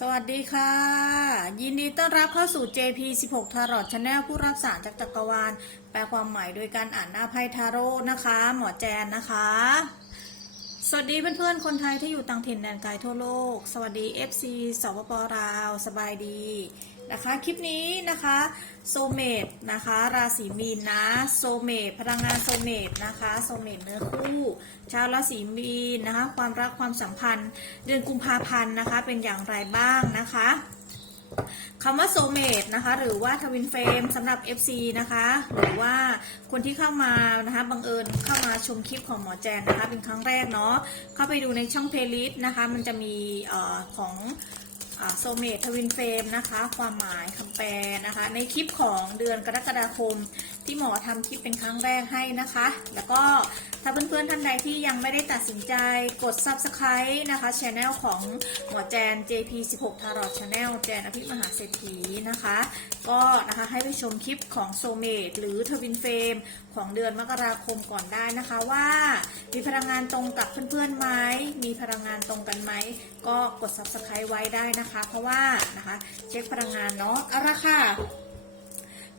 สวัสดีค่ะ ยินดีต้อนรับเข้าสู่ JP 16ทารอ t ชาแนลผู้รับสารจากจักรวาล แปลความหมายโดยการอ่านหน้าไพ่ทาโร่นะคะ หมอแจนนะคะ สวัสดีเพื่อนๆ คนไทยที่อยู่ต่างถิ่นแดนไกลทั่วโลก สวัสดี FC สปปลาว สบายดี นะคะคลิปนี้นะคะโซเมตนะคะราศีมีนนะโซเมตพลังงานโซเมตนะคะโซเมตเนื้อคู่ชาวราศีมีนนะคะความรักความสัมพันธ์ เดือนกุมภาพันธ์นะคะเป็นอย่างไรบ้างนะคะคำว่าโซเมตนะคะหรือว่าทวินเฟรมสำหรับ FC นะคะหรือว่าคนที่เข้ามานะคะบังเอิญเข้ามาชมคลิปของหมอแจนนะคะเป็นครั้งแรกเนาะเข้าไปดูในช่องเพลย์ลิสต์นะคะมันจะมีออของ โซเมตทวินเฟรมนะคะ ความหมายคำแปลนะคะ ในคลิปของเดือนกรกฎาคมที่หมอทำคลิปเป็นครั้งแรกให้นะคะ แล้วก็ถ้าเพื่อนๆท่านใดที่ยังไม่ได้ตัดสินใจกด subscribe นะคะช anel ของหมอแจน JP 16 Tarot Channel แจนอภิมหาเศรษฐีนะคะ ก็นะคะให้ไปชมคลิปของโซเมตหรือทวินเฟรมของเดือนมกราคมก่อนได้นะคะว่า มีพลังงานตรงกับเพื่อนๆไหมมีพลังงานตรงกันไหม ก็กด subscribe ไว้ได้นะคะ เพราะว่านะคะเช็คพลังงานเนาะเอาละค่ะ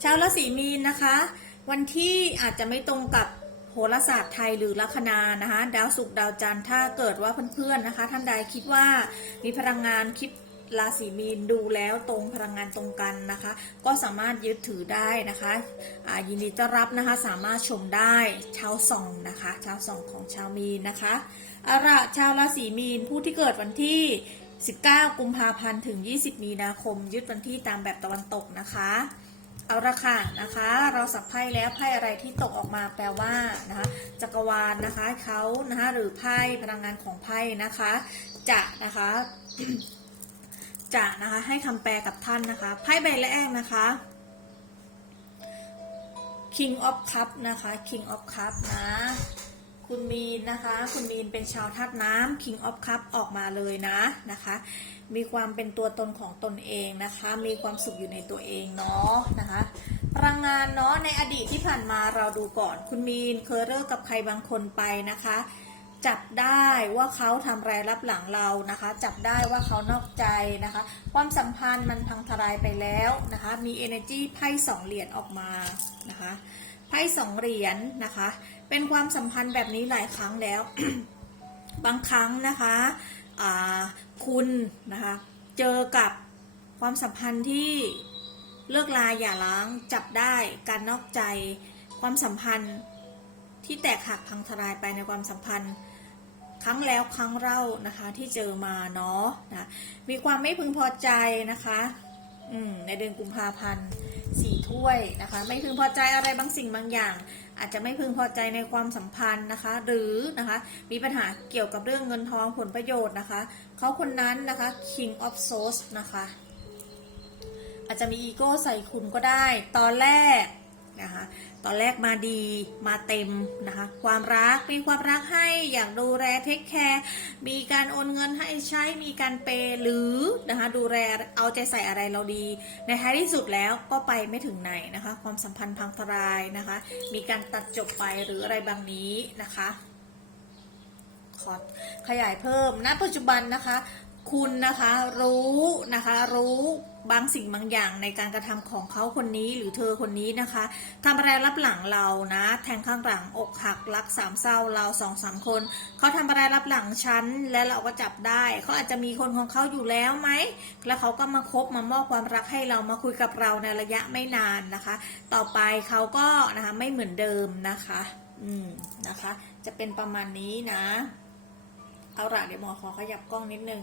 ชาวราศีมีนนะคะ วันที่อาจจะไม่ตรงกับโหราศาสตร์ไทยหรือลัคนานะคะ ดาวศุกร์ดาวจันทร์ถ้าเกิดว่าเพื่อนๆนะคะ ท่านใดคิดว่ามีพลังงานคิด ราศีมีนดูแล้วตรงพลังงานตรงกันนะคะ ก็สามารถยึดถือได้นะคะยินดีต้อนรับนะคะสามารถชมได้ชาวส่องนะคะชาวส่องของชาวมีนนะคะอาละชาวราศีมีนผู้ที่เกิดวันที่ 19 กุมภาพันธ์ถึง 20 มีนาคม ยึดวันที่ตามแบบตะวันตกนะคะเอาละค่ะนะคะ เราสับไพ่แล้วไพ่อะไรที่ตกออกมาแปลว่านะคะจักรวาลนะคะเขานะคะหรือไพ่พลังงานของไพ่นะคะ จะนะคะ จะนะคะให้คำแปลกับท่านนะคะไพ่ใบแรกนะคะ King of Cup นะคะ King of Cup นะคุณมีนนะคะ คุณมีนเป็นชาวธาตุน้ำ King of Cup ออกมาเลยนะนะคะ มีความเป็นตัวตนของตนเองนะคะ มีความสุขอยู่ในตัวเองเนาะนะคะพลังงานเนาะในอดีตที่ผ่านมาเราดูก่อน คุณมีนเคยเลิกกับใครบางคนไปนะคะ จับได้ว่าเขาทำไรายรับหลังเรานะคะ จับได้ว่าเขานอกใจนะคะ ความสัมพันธ์มันพังทลายไปแล้วนะคะ มี energy ไพ่สองเหรียญออกมานะคะไพ่สองเหรียญนะคะ เป็นความสัมพันธ์แบบนี้หลายครั้งแล้ว บางครั้งนะคะอ่าคุณนะคะเจอกับความสัมพันธ์ที่เลิกลาอย่าล้างจับได้การนอกใจความสัมพันธ์ที่แตกหักพังทลายไปในความสัมพันธ์ รั้งแล้วครั้งเล่านะคะที่เจอมาเนาะนะมีความไม่พึงพอใจนะคะอืมในเดือนกุมภาพันธ์สี่ถ้วยนะคะ ไม่พึงพอใจอะไรบางสิ่งบางอย่าง อาจจะไม่พึงพอใจในความสัมพันธ์นะคะ หรือนะคะมีปัญหาเกี่ยวกับเรื่องเงินทองผลประโยชน์นะคะเขาคนนั้นนะคะ King of Swords นะคะ อาจจะมีอีโก้ใส่คุณก็ได้ ตอนแรก นะคะ ตอนแรกมาดีมาเต็มนะคะ ความรักมีความรักให้อย่างดูแลเทคแคร์มีการโอนเงินให้ใช้มีการเปย์หรือนะคะดูแลเอาใจใส่อะไรเราดี ในท้ายที่สุดแล้วก็ไปไม่ถึงไหนนะคะ ความสัมพันธ์พังทลายนะคะ มีการตัดจบไปหรืออะไรบางนี้นะคะขอขยายเพิ่มณปัจจุบันนะคะ คุณนะคะรู้นะคะรู้ บางสิ่งบางอย่างในการกระทำของเขาคนนี้หรือเธอคนนี้นะคะทำอะไรรับหลังเรานะ แทงข้างหลังอกหักรักสามเศร้าเราสองสามคนเขาทำอะไรรับหลังฉันและเราก็จับได้เขาอาจจะมีคนของเขาอยู่แล้วไหมแล้วเขาก็มาคบมามอบความรักให้เรามาคุยกับเราในระยะไม่นานนะคะ ต่อไปเขาก็นะคะไม่เหมือนเดิมนะคะ อืมนะคะ จะเป็นประมาณนี้นะ เอาละเดี๋ยวหมอขอขยับกล้องนิดนึง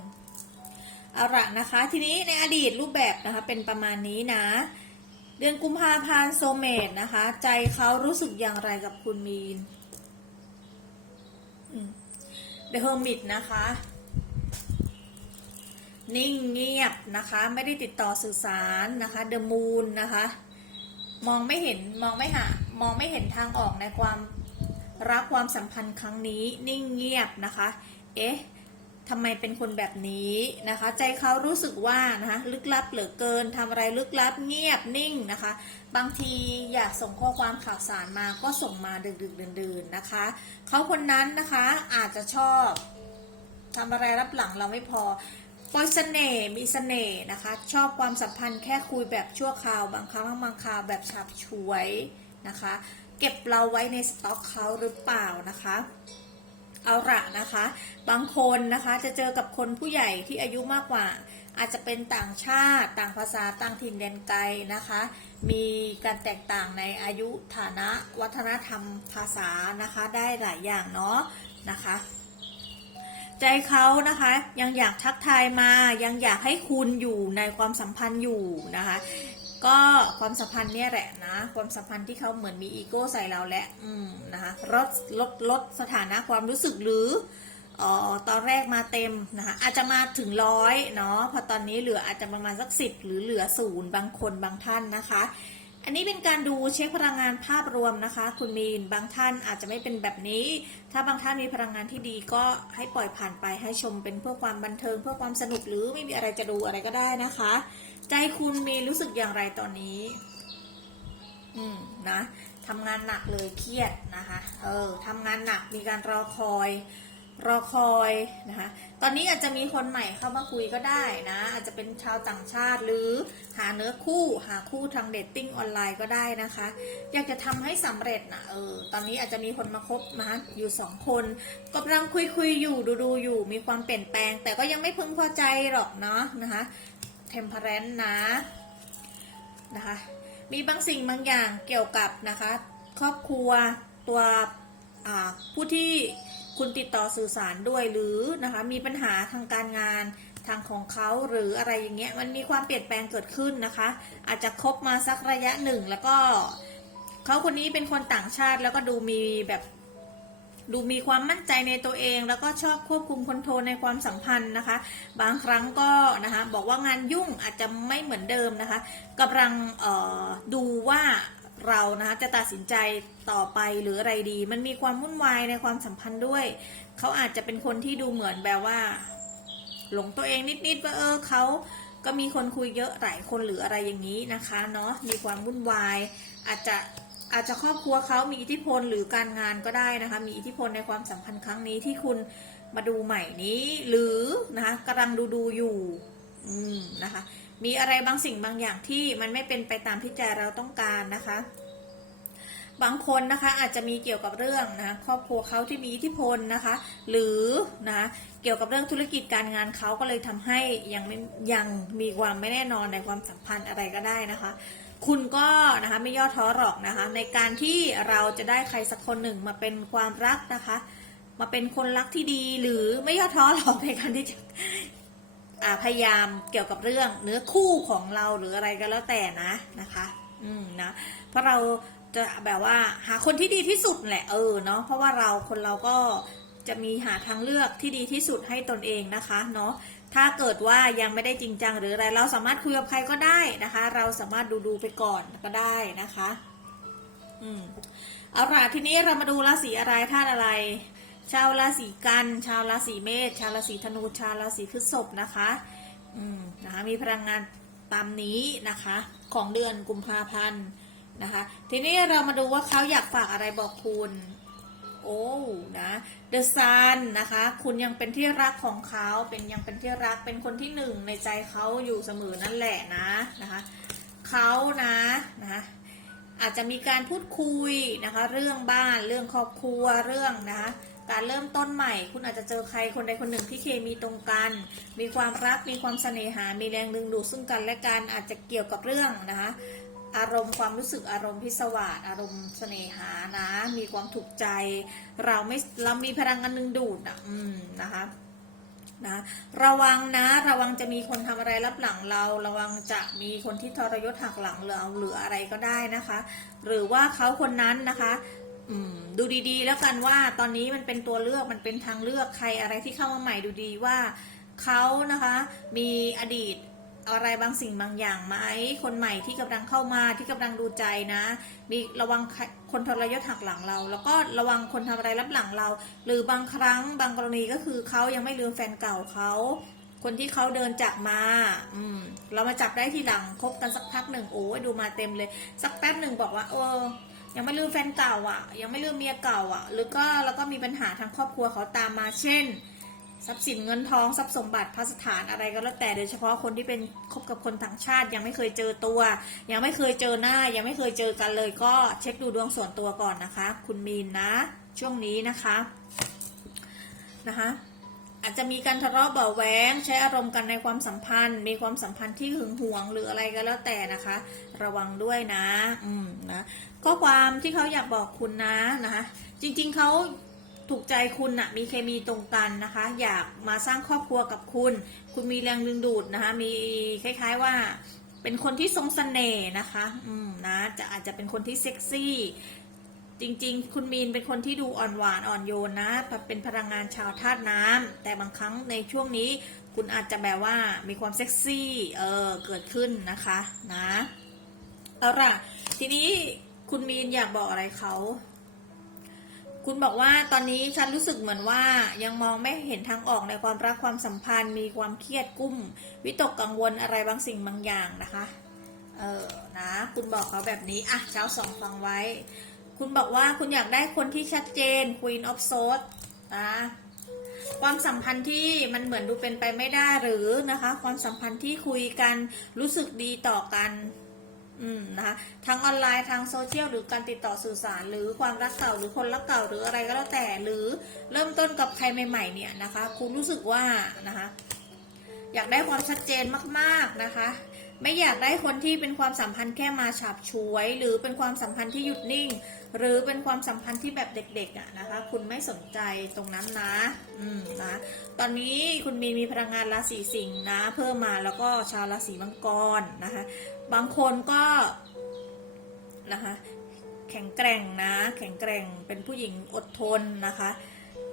เอาละนะคะ ทีนี้ในอดีตรูปแบบนะคะเป็นประมาณนี้นะ เดือนกุมภาพันธ์โซเมตนะคะ ใจเขารู้สึกอย่างไรกับคุณมีนเดอะเฮอร์มิตนะคะ นิ่งเงียบนะคะ ไม่ได้ติดต่อสื่อสารนะคะเดอะมูนนะคะ มองไม่เห็นมองไม่หามองไม่เห็นทางออกในความรักความสัมพันธ์ครั้งนี้ นิ่งเงียบนะคะ เอ๊ะ ทำไมเป็นคนแบบนี้นะคะ ใจเขารู้สึกว่านะคะลึกลับเหลือเกินทำอะไรลึกลับเงียบนิ่งนะคะ บางทีอยากส่งข้อความข่าวสารมาก็ส่งมาดึกๆดื่นๆนะคะ เขาคนนั้นนะคะอาจจะชอบทำอะไรรับหลังเราไม่พอปอยเสน่ห์มีเสน่ห์นะคะ ชอบความสัมพันธ์แค่คุยแบบชั่วคราว บางครั้งบางคราวแบบฉับฉวยนะคะ เก็บเราไว้ในสต็อกเขาหรือเปล่านะคะ เอาละนะคะ บางคนนะคะจะเจอกับคนผู้ใหญ่ที่อายุมากกว่า อาจจะเป็นต่างชาติ ต่างภาษาต่างถิ่นแดนไกลนะคะ มีการแตกต่างในอายุฐานะวัฒนธรรมภาษานะคะได้หลายอย่างเนาะนะคะใจเขานะคะยังอยากทักทายมายังอยากให้คุณอยู่ในความสัมพันธ์อยู่นะคะ ก็ความสัมพันธ์เนี่ยแหละนะ ความสัมพันธ์ที่เขาเหมือนมีอีโก้ใส่เราแหละอืมนะคะลดลดลดสถานะความรู้สึกหรือออตอนแรกมาเต็มนะคะอาจจะมาถึงร้อยเนาะพอตอนนี้เหลืออาจจะประมาณสักสิบหรือเหลือศูนย์บางคนบางท่านนะคะ อันนี้เป็นการดูเช็คพลังงานภาพรวมนะคะ คุณมีนบางท่านอาจจะไม่เป็นแบบนี้ ถ้าบางท่านมีพลังงานที่ดีก็ให้ปล่อยผ่านไปให้ชมเป็นเพื่อความบันเทิงเพื่อความสนุกหรือไม่มีอะไรจะดูอะไรก็ได้นะคะ ใจคุณมีรู้สึกอย่างไรตอนนี้ อืมนะทำงานหนักเลยเครียดนะคะ เออทำงานหนักมีการรอคอย รอคอยนะคะ ตอนนี้อาจจะมีคนใหม่เข้ามาคุยก็ได้นะ อาจจะเป็นชาวต่างชาติหรือหาเนื้อคู่หาคู่ทางเดทติ้งออนไลน์ก็ได้นะคะ อยากจะทำให้สำเร็จนะเออ ตอนนี้อาจจะมีคนมาคบนะอยู่สองคนกำลังคุยคุยอยู่ดูดูอยู่ มีความเปลี่ยนแปลง แต่ก็ยังไม่พึงพอใจหรอกเนาะนะคะ เทมเพ r รนนะนะคะ มีบางสิ่งบางอย่างเกี่ยวกับนะคะครอบครัวตัวผู้ที่คุณติดต่อสื่อสารด้วยหรือนะคะมีปัญหาทางการงานทางของเขาหรืออะไรอย่างเงี้ยมันมีความเปลี่ยนแปลงเกิดขึ้นนะคะ อาจจะคบมาสักระยะหนึ่งแล้วก็เขาคนนี้เป็นคนต่างชาติแล้วก็ดูมีแบบ ดูมีความมั่นใจในตัวเอง แล้วก็ชอบควบคุมคอนโทรลในความสัมพันธ์นะคะ บางครั้งก็นะคะบอกว่างานยุ่งอาจจะไม่เหมือนเดิมนะคะกำลังดูว่าเรานะคะจะตัดสินใจต่อไปหรืออะไรดี มันมีความวุ่นวายในความสัมพันธ์ด้วย เขาอาจจะเป็นคนที่ดูเหมือนแบบว่า หลงตัวเองนิดๆว่าเออเขาก็มีคนคุยเยอะหลายคนหรืออะไรอย่างนี้นะคะเนาะมีความวุ่นวายอาจจะ อาจจะครอบครัวเขามีอิทธิพลหรือการงานก็ได้นะคะ มีอิทธิพลในความสัมพันธ์ครั้งนี้ที่คุณมาดูใหม่นี้ หรือนะคะกำลังดูดูอยู่อืมนะคะ มีอะไรบางสิ่งบางอย่างที่มันไม่เป็นไปตามที่ใจเราต้องการนะคะ บางคนนะคะอาจจะมีเกี่ยวกับเรื่องนะครอบครัวเขาที่มีอิทธิพลนะคะ หรือนะเกี่ยวกับเรื่องธุรกิจการงานเขาก็เลยทำให้ยังไม่ยังมีความไม่แน่นอนในความสัมพันธ์อะไรก็ได้นะคะ คุณก็นะคะไม่ย่อท้อหรอกนะคะ ในการที่เราจะได้ใครสักคนหนึ่งมาเป็นความรักนะคะ มาเป็นคนรักที่ดีหรือไม่ย่อท้อหรอกในการที่จะพยายามเกี่ยวกับเรื่องเนื้อคู่ของเราหรืออะไรก็แล้วแต่นะนะคะ อืมนะเพราะเราจะแบบว่าหาคนที่ดีที่สุดแหละเออเนาะเพราะว่าเราคนเราก็จะมีหาทางเลือกที่ดีที่สุดให้ตนเองนะคะเนาะ ถ้าเกิดว่ายังไม่ได้จริงจังหรืออะไร เราสามารถคุยกับใครก็ได้นะคะ เราสามารถดูดูไปก่อนก็ได้นะคะ อืมเอาล่ะทีนี้เรามาดูราศีอะไรธาตุอะไร ชาวราศีกัน ชาวราศีเมษชาวราศีธนูชาวราศีพฤษภนะคะ อืมนะคะมีพลังงานตามนี้นะคะ ของเดือนกุมภาพันธ์นะคะ ทีนี้เรามาดูว่าเขาอยากฝากอะไรบอกคุณ โอ้นะ The Sun นะคะ คุณยังเป็นที่รักของเขาเป็นยังเป็นที่รักเป็นคนที่หนึ่งในใจเขาอยู่เสมอนั่นแหละนะนะคะเขานะนะคะอาจจะมีการพูดคุยนะคะ เรื่องบ้านเรื่องครอบครัวเรื่องนะคะการเริ่มต้นใหม่ คุณอาจจะเจอใครคนใดคนหนึ่งที่เคมีตรงกัน มีความรักมีความเสน่หา มีแรงดึงดูดซึ่งกันและกันอาจจะเกี่ยวกับเรื่องนะคะ อารมณ์ความรู้สึกอารมณ์พิศวาสอารมณ์เสน่หานะ มีความถูกใจ เราไม่เรามีพลังงานดึงดูดอะอืมนะคะนะระวังนะระวังจะมีคนทำอะไรรับหลังเรา ระวังจะมีคนที่ทรยศหักหลังเราหรืออะไรก็ได้นะคะ หรือว่าเขาคนนั้นนะคะอืมดูดีๆ แล้วกันว่าตอนนี้มันเป็นตัวเลือกมันเป็นทางเลือกใครอะไรที่เข้ามาใหม่ดูดีว่าเขานะคะมีอดีต อะไรบางสิ่งบางอย่างไหมคนใหม่ที่กำลังเข้ามาที่กำลังดูใจนะ มีระวังคนทรยศหักหลังเรา แล้วก็ระวังคนทำอะไรรับหลังเรา หรือบางครั้งบางกรณีก็คือเขายังไม่ลืมแฟนเก่าเขาคนที่เขาเดินจากมา อืม เรามาจับได้ทีหลังคบกันสักพักหนึ่งโอ้ยดูมาเต็มเลย สักแป๊บหนึ่งบอกว่า เออ ยังไม่ลืมแฟนเก่าอะ ยังไม่ลืมเมียเก่าอะ หรือก็แล้วก็มีปัญหาทางครอบครัวเขาตามมาเช่น ทรัพย์สินเงินทองทรัพย์สมบัติพระสถานอะไรก็แล้วแต่โดยเฉพาะคนที่เป็นคบกับคนต่างชาติยังไม่เคยเจอตัว ยังไม่เคยเจอหน้า ยังไม่เคยเจอกันเลย ก็เช็คดูดวงส่วนตัวก่อนนะคะ คุณมีนนะ ช่วงนี้นะคะนะคะอาจจะมีการทะเลาะเบาะแว้งใช้อารมณ์กันในความสัมพันธ์ มีความสัมพันธ์ที่หึงหวงหรืออะไรก็แล้วแต่นะคะ ระวังด้วยนะ อืมนะข้อความที่เขาอยากบอกคุณนะนะคะ จริง ๆเขา ถูกใจคุณนะมีเคมีตรงกันนะคะ อยากมาสร้างครอบครัวกับคุณ คุณมีแรงดึงดูดนะคะ มีคล้ายๆว่าเป็นคนที่ทรงสเสน่ห์นะคะ อืมนะ จะอาจจะเป็นคนที่เซ็กซี่ จริงๆ คุณมีนเป็นคนที่ดูอ่อนหวานอ่อนโยนนะ เป็นพลังงานชาวธาตุน้ำแต่บางครั้งในช่วงนี้ คุณอาจจะแบบว่ามีความเซ็กซี่ เออ เกิดขึ้นนะคะ นะ เอาล่ะ ทีนี้คุณมีนอยากบอกอะไรเขา คุณบอกว่าตอนนี้ฉันรู้สึกเหมือนว่ายังมองไม่เห็นทางออกในความรักความสัมพันธ์ มีความเครียดกุ้ม วิตกกังวลอะไรบางสิ่งบางอย่างนะคะ เออนะ คุณบอกเขาแบบนี้อะเจ้าสองฟังไว้ คุณบอกว่าคุณอยากได้คนที่ชัดเจน Queen of Swords นะความสัมพันธ์ที่มันเหมือนดูเป็นไปไม่ได้หรือนะคะ ความสัมพันธ์ที่คุยกันรู้สึกดีต่อกัน อืมนะคะทั้งออนไลน์ทางโซเชียลหรือการติดต่อสื่อสาร หรือความรักเก่าหรือคนรักเก่าหรืออะไรก็แล้วแต่ หรือเริ่มต้นกับใครใหม่ๆเนี่ยนะคะ คุณรู้สึกว่านะคะ อยากได้ความชัดเจนมาก ๆนะคะ ไม่อยากได้คนที่เป็นความสัมพันธ์แค่มาฉาบฉวย หรือเป็นความสัมพันธ์ที่หยุดนิ่ง หรือเป็นความสัมพันธ์ที่แบบเด็กๆอะนะคะ คุณไม่สนใจตรงนั้นนะอืมนะตอนนี้คุณมีมีพลังงานราศีสิงห์นะ เพิ่มมาแล้วก็ชาวราศีมังกรนะคะ บางคนก็นะคะ แข็งแกร่งนะ แข็งแกร่งเป็นผู้หญิงอดทนนะคะ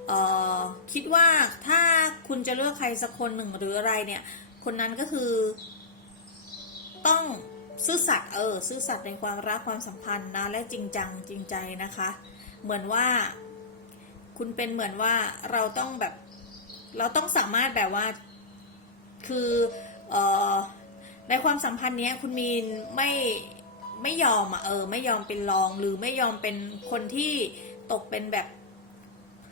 เอ่อคิดว่าถ้าคุณจะเลือกใครสักคนหนึ่งหรืออะไรเนี่ย คนนั้นก็คือ ต้องซื่อสัตย์เออซื่อสัตย์ในความรักความสัมพันธ์นะและจริงจังจริงใจนะคะ เหมือนว่า คุณเป็นเหมือนว่าเราต้องแบบ เราต้องสามารถแบบว่าคือเอ่อในความสัมพันธ์นี้คุณมีนไม่ไม่ยอมอะเออ ไม่ยอมเป็นรองหรือไม่ยอมเป็นคนที่ตกเป็นแบบ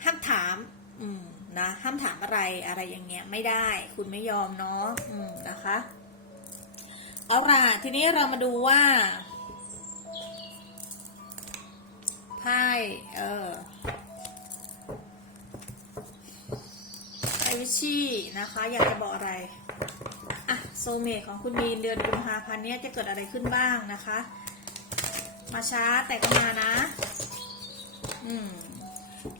ห้ามถาม อืมนะห้ามถามอะไรอะไรอย่างเงี้ย ไม่ได้ คุณไม่ยอมเนาะอืมนะคะ เอาล่ะทีนี้เรามาดูว่าไพ่เออไอวิชี่นะคะ อยากจะบอกอะไรอะโซเมทของคุณมีนเดือนกุมภาพันธ์นี้จะเกิดอะไรขึ้นบ้างนะคะ มาช้าแต่ก็มานะ อืม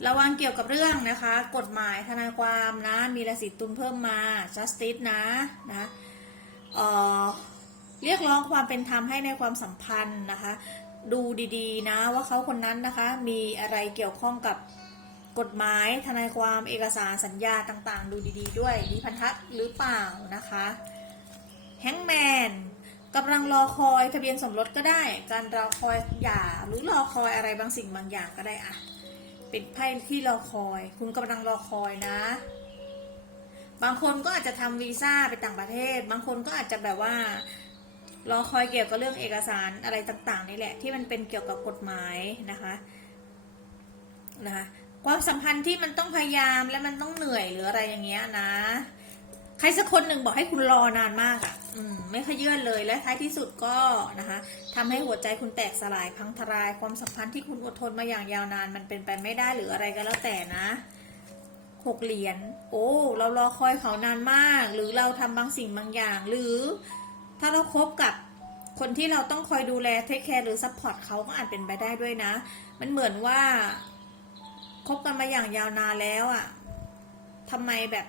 ระวังเกี่ยวกับเรื่องนะคะ กฎหมายทนายความนะ มีราศีตุลเพิ่มมา justice นะนะเอ่อ เรียกร้องความเป็นธรรมให้ในความสัมพันธ์นะคะ ดูดีๆนะว่าเขาคนนั้นนะคะ มีอะไรเกี่ยวข้องกับกฎหมายทนายความเอกสารสัญญาต่างๆ ดูดีๆ ด้วยมีพันธะหรือเปล่านะคะแฮงแมนกำลังรอคอยทะเบียนสมรสก็ได้ การรอคอยหย่าหรือรอคอยอะไรบางสิ่งบางอย่างก็ได้อะเป็นไพ่ที่รอคอย คุณกำลังรอคอยนะ บางคนก็อาจจะทำวีซ่าไปต่างประเทศ บางคนก็อาจจะแบบว่า รอคอยเกี่ยวกับเรื่องเอกสารอะไรต่างๆนี่แหละ ที่มันเป็นเกี่ยวกับกฎหมายนะคะนะคะความสัมพันธ์ที่มันต้องพยายามและมันต้องเหนื่อยหรืออะไรอย่างเงี้ยนะ ใครสักคนหนึ่งบอกให้คุณรอนานมากอะ่ะ อืม ไม่ขยื่นเลยและท้ายที่สุดก็นะคะทำให้หัวใจคุณแตกสลายพังทลาย ความสัมพันธ์ที่คุณอดทนมาอย่างยาวนานมันเป็นไปไม่ได้หรืออะไรก็แล้วแต่นะหกเหรียญโอ้ เรารอคอยเขานานมาก หรือเราทำบางสิ่งบางอย่าง หรือ ถ้าเราครบกับคนที่เราต้องคอยดูแลเทคแคร์หรือซัพพอร์ตเขาก็อาจเป็นไปได้ด้วยนะ มันเหมือนว่าคบกันมาอย่างยาวนานแล้วอะ่ะทำไมแบบ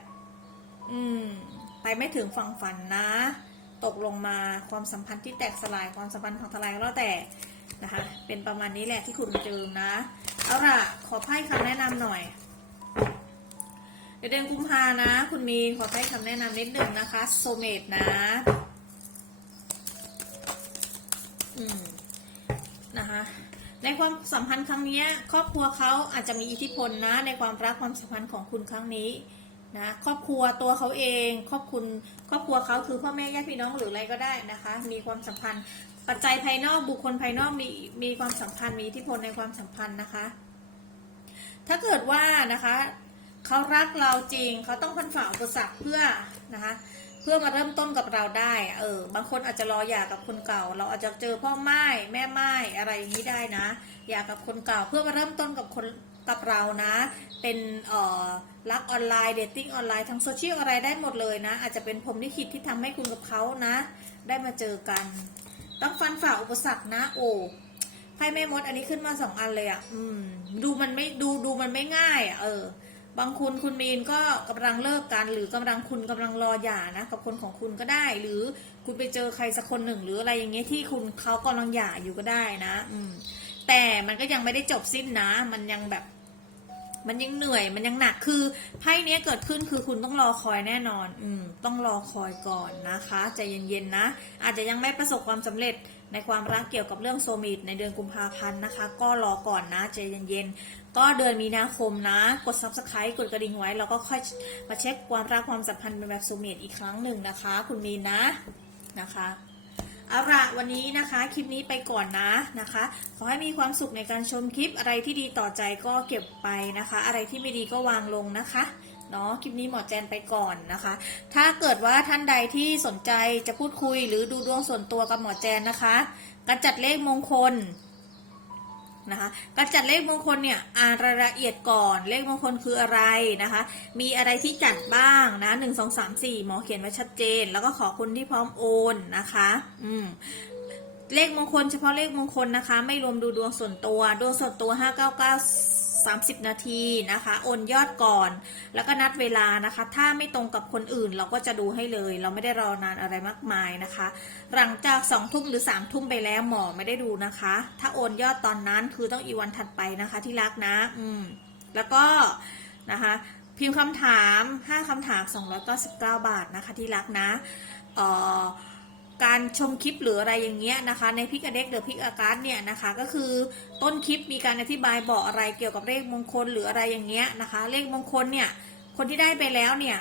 อืม ไปไม่ถึงฝั่งฝันนะ ตกลงมาความสัมพันธ์ที่แตกสลายความสัมพันธ์ของทลายก็แล้วแต่นะคะ เป็นประมาณนี้แหละที่คุณเจอนะ เอาล่ะ ขอไพ่คำแนะนำหน่อยเดือนกุมภานะ คุณมีขอไพ่คำแนะนำนิดหนึ่งนะคะ โซเมตนะ อืม นะคะ ใน ความสัมพันธ์ครั้งนี้ครอบครัวเขาอาจจะมีอิทธิพลนะในความรักความสัมพันธ์ของคุณครั้งนี้นะครอบครัวตัวเขาเอง ครอบคุณครอบครัวเขาคือพ่อแม่ญาติพี่น้องหรืออะไรก็ได้นะคะ มีความสัมพันธ์ปัจจัยภายนอกบุคคลภายนอกมีมีความสัมพันธ์มีอิทธิพลในความสัมพันธ์นะคะ ถ้าเกิดว่านะคะเขารักเราจริงเขาต้องพันฝ่าอุปสรรคเพื่อนะคะ เพื่อมาเริ่มต้นกับเราได้ เออ บางคนอาจจะรอหย่ากกับคนเก่า เราอาจจะเจอพ่อไม้แม่ไม้อะไรอย่างนี้ได้นะหย่ากกับคนเก่าเพื่อมาเริ่มต้นกับคนกับเรานะ เป็นเอ่อรักออนไลน์เดทติ้งออนไลน์ทางโซเชียลอะไรได้หมดเลยนะ อาจจะเป็นพรมลิขิตที่ทำให้คุณกับเขานะ ได้มาเจอกัน ต้องฟันฝ่าอุปสรรคนะ โอ้ไพ่แม่มดอันนี้ขึ้นมาสองอันเลยอะ่ะ อืม ดูมันไม่ดูดูมันไม่ง่ายอะ่ะ เออ บางคุณคุณมีนก็กำลังเลิกกัน หรือกำลังคุณกำลังรอหย่านะกับคนของคุณก็ได้ หรือคุณไปเจอใครสักคนหนึ่ง หรืออะไรอย่างเงี้ยที่คุณเขากำลังหย่าอยู่ก็ได้นะ อืม แต่มันก็ยังไม่ได้จบสิ้นนะ มันยังแบบ มันยังเหนื่อย มันยังหนักคือไพ่เนี้ยเกิดขึ้นคือคุณต้องรอคอยแน่นอน อืม ต้องรอคอยก่อนนะคะใจเย็นๆนะอาจจะยังไม่ประสบความสำเร็จ ในความรักเกี่ยวกับเรื่องโซมิตในเดือนกุมภาพันธ์นะคะ ก็รอก่อนนะใจเย็นๆก็เดือนมีนาคมนะ กด subscribe กดกระดิ่งไว้ แล้วก็ค่อยมาเช็คความรักความสัมพันธ์เป็นแบบโซมิตอีกครั้งหนึ่งนะคะ คุณมีนนะนะคะเอาละวันนี้นะคะคลิปนี้ไปก่อนนะนะคะ ขอให้มีความสุขในการชมคลิปอะไรที่ดีต่อใจก็เก็บไปนะคะ อะไรที่ไม่ดีก็วางลงนะคะ เนาะคลิปนี้หมอแจนไปก่อนนะคะ ถ้าเกิดว่าท่านใดที่สนใจจะพูดคุยหรือดูดวงส่วนตัวกับหมอแจนนะคะ การจัดเลขมงคลนะคะการจัดเลขมงคลเนี่ยอ่านรายละเอียดก่อนเลขมงคลคืออะไรนะคะ มีอะไรที่จัดบ้างนะหนึ่งสองสามสี่หมอเขียนไว้ชัดเจน แล้วก็ขอคนที่พร้อมโอนนะคะ อืมเลขมงคลเฉพาะเลขมงคลนะคะ ไม่รวมดูดวงส่วนตัว ดวงส่วนตัว599 30 นาทีนะคะโอนยอดก่อน แล้วก็นัดเวลานะคะ ถ้าไม่ตรงกับคนอื่นเราก็จะดูให้เลย เราไม่ได้รอนานอะไรมากมายนะคะ หลังจากสองทุ่มหรือสามทุ่มไปแล้วหมอไม่ได้ดูนะคะ ถ้าโอนยอดตอนนั้นคือต้องอีวันถัดไปนะคะที่รักนะ อืม แล้วก็นะคะพิมพ์คำถาม 5คำถาม 299 บาทนะคะที่รักนะเอ่อ การชมคลิปหรืออะไรอย่างเงี้ยนะคะ ในพิกอเด็กเดอะพิกอาการเนี่ยนะคะก็คือต้นคลิปมีการอธิบายบอกอะไรเกี่ยวกับเลขมงคลหรืออะไรอย่างเงี้ยนะคะ เลขมงคลเนี่ยคนที่ได้ไปแล้วเนี่ย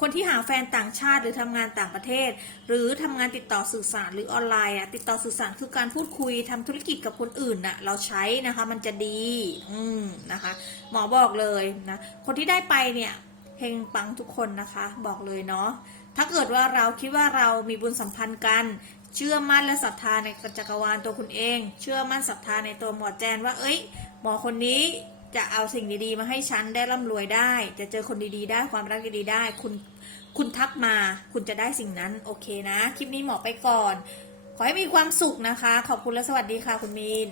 คนที่หาแฟนต่างชาติหรือทำงานต่างประเทศ หรือทำงานติดต่อสื่อสารหรือออนไลน์อะติดต่อสื่อสารคือการพูดคุยทำธุรกิจกับคนอื่นน่ะเราใช้นะคะมันจะดีอืมนะคะ หมอบอกเลยนะคนที่ได้ไปเนี่ยเฮงปังทุกคนนะคะ บอกเลยเนาะ ถ้าเกิดว่าเราคิดว่าเรามีบุญสัมพันธ์กัน เชื่อมั่นและศรัทธาในจักรวาลตัวคุณเอง เชื่อมั่นศรัทธาในตัวหมอแจนว่า เอ้ย หมอคนนี้จะเอาสิ่งดีๆ มาให้ฉันได้ร่ำรวยได้ จะเจอคนดีๆ ได้ความรักดีๆ ได้ คุณ คุณทักมา คุณจะได้สิ่งนั้น โอเคนะ คลิปนี้หมอไปก่อน ขอให้มีความสุขนะคะ ขอบคุณและสวัสดีค่ะคุณมีน